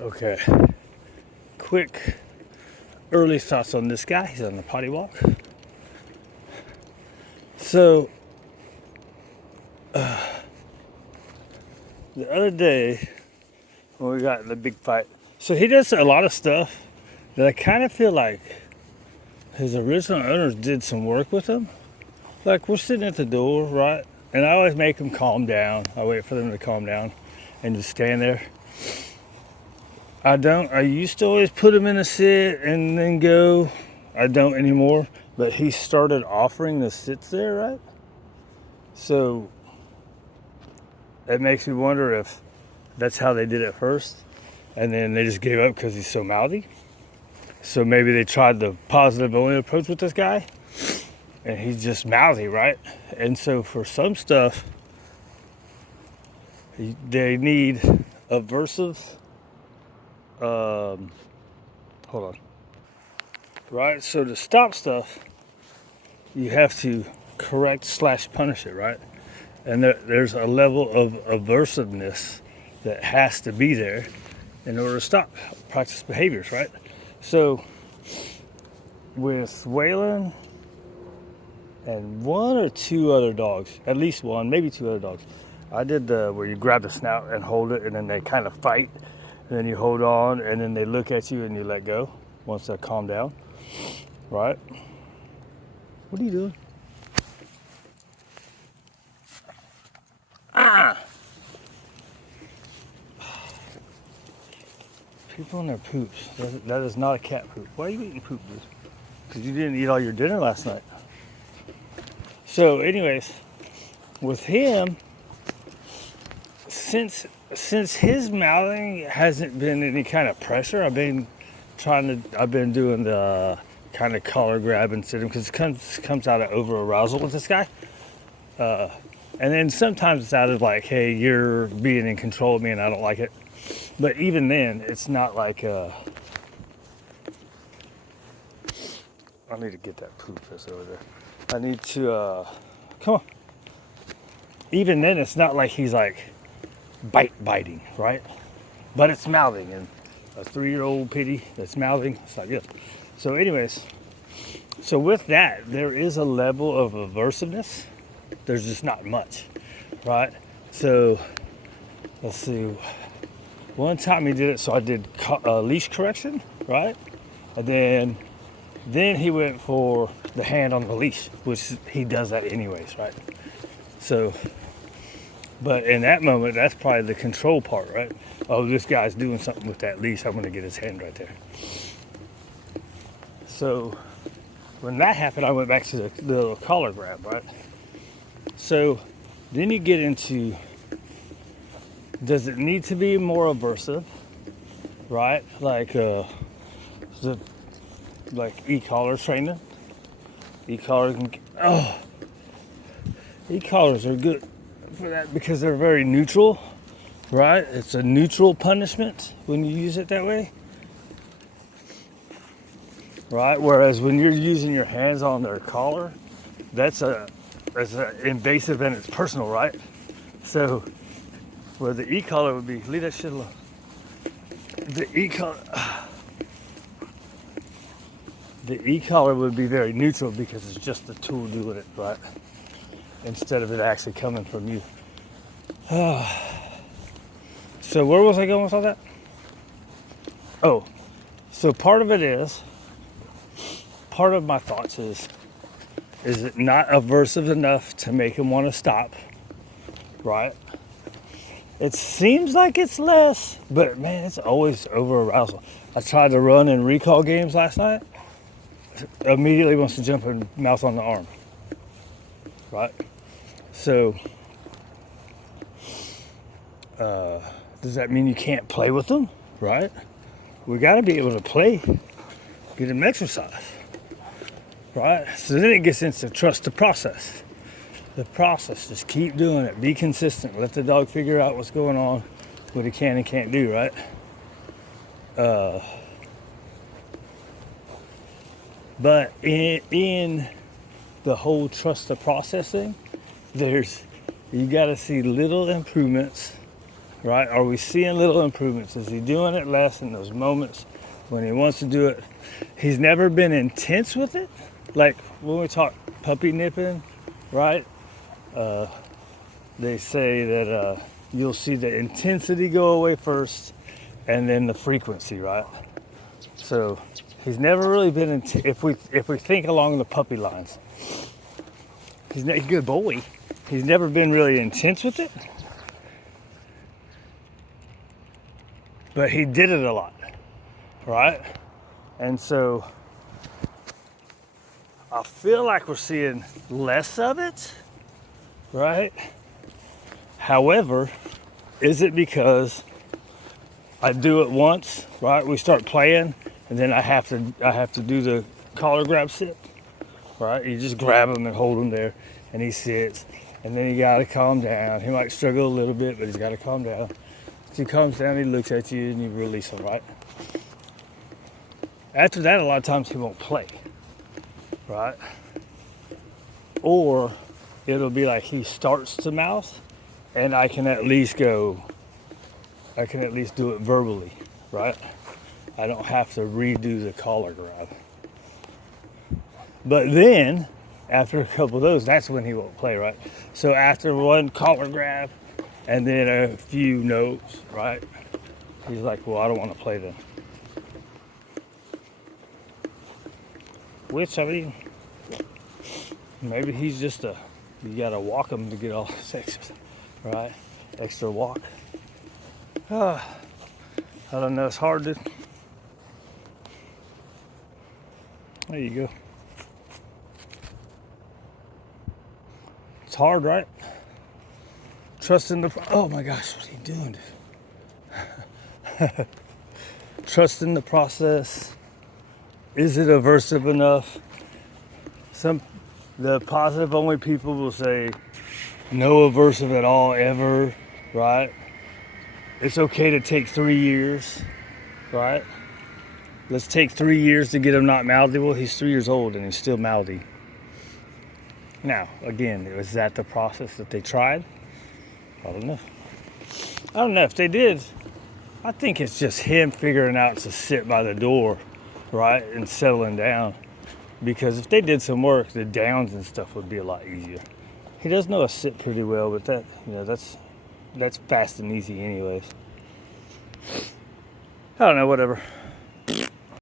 Okay, quick early thoughts on this guy. He's on the potty walk. So, the other day when we got in the big fight, so he does a lot of stuff that I kind of feel like his original owners did some work with him. Like, we're sitting at the door, right? And I always make them calm down. I wait for them to calm down and just stand there. I used to always put him in a sit and then go. I don't anymore. But he started offering the sits there, right? So it makes me wonder if that's how they did it first. And then they just gave up because he's so mouthy. So maybe they tried the positive only approach with this guy. And he's just mouthy, right? And so for some stuff, they need aversive, hold on, right? So to stop stuff, you have to correct / punish it, right? And there's a level of aversiveness that has to be there in order to stop practice behaviors, right? So with Waylon and one or two other dogs, at least one, maybe two other dogs, I did the where you grab the snout and hold it, and then they kind of fight, and then you hold on, and then they look at you and you let go once they calm down, right? What are you doing? People in their poops. That is not a cat poop. Why are you eating poop, dude? Because you didn't eat all your dinner last night. So, anyways, with him, since his mouthing hasn't been any kind of pressure, I've been doing the kind of collar grab and sit him because it comes out of over arousal with this guy. And then sometimes it's out of like, hey, you're being in control of me and I don't like it. But even then, it's not like, I need to get that poop that's over there. I need to, come on. Even then, it's not like he's like biting, right? But it's mouthing, and a 3-year-old pitty that's mouthing, it's not good. So anyways, so with that, there is a level of aversiveness. There's just not much, right? So let's see. One time he did it, so I did leash correction, right? And then he went for the hand on the leash, which he does that anyways, right? So, but in that moment, that's probably the control part, right? Oh, this guy's doing something with that leash. I'm gonna get his hand right there. So when that happened, I went back to the little collar grab, right? So then you get into, does it need to be more aversive, right? Like e-collar training. E-collars are good for that because they're very neutral, right? It's a neutral punishment when you use it that way, right? Whereas when you're using your hands on their collar, that's invasive and it's personal, right? So where the e-collar would be, leave that shit alone. The e-collar would be very neutral because it's just the tool doing it, right? Instead of it actually coming from you. So where was I going with all that? Oh, so part of my thoughts is it not aversive enough to make him want to stop, right? It seems like it's less, but man, it's always over arousal. I tried to run in recall games last night. Immediately wants to jump and mouth on the arm, right? So, does that mean you can't play with them, right? We got to be able to play, get them exercise, right? So then it gets into trust the process. The process, just keep doing it, be consistent, let the dog figure out what's going on, what he can and can't do, right? But in the whole trust the process thing, you got to see little improvements right? Are we seeing little improvements? Is he doing it less in those moments when he wants to do it? He's never been intense with it. Like when we talk puppy nipping, right? They say that you'll see the intensity go away first and then the frequency, right? So he's never really been, if we think along the puppy lines, he's a good boy. He's never been really intense with it, but he did it a lot, right? And so I feel like we're seeing less of it, right? However, is it because I do it once, right? We start playing, and then I have to do the collar grab sit, right? You just grab him and hold him there, and he sits, and then you gotta calm down. He might struggle a little bit, but he's gotta calm down. If he calms down, he looks at you, and you release him, right? After that, a lot of times he won't play, right? Or it'll be like he starts to mouth, and I can at least do it verbally, right? I don't have to redo the collar grab. But then, after a couple of those, that's when he won't play, right? So after one collar grab and then a few notes, right? He's like, well, I don't want to play then. Which, I mean, maybe he's just you gotta walk him to get all this extra, right? Extra walk. I don't know, it's hard to. There you go. It's hard, right? Trusting oh my gosh, what are you doing? Trusting the process. Is it aversive enough? The positive only people will say no aversive at all ever, right? It's okay to take 3 years, right? Let's take 3 years to get him not mouthy. Well, he's 3 years old and he's still mouthy. Now, again, was that the process that they tried? I don't know. I don't know if they did. I think it's just him figuring out to sit by the door, right, and settling down. Because if they did some work, the downs and stuff would be a lot easier. He does know how to sit pretty well, but that's fast and easy anyways. I don't know, whatever.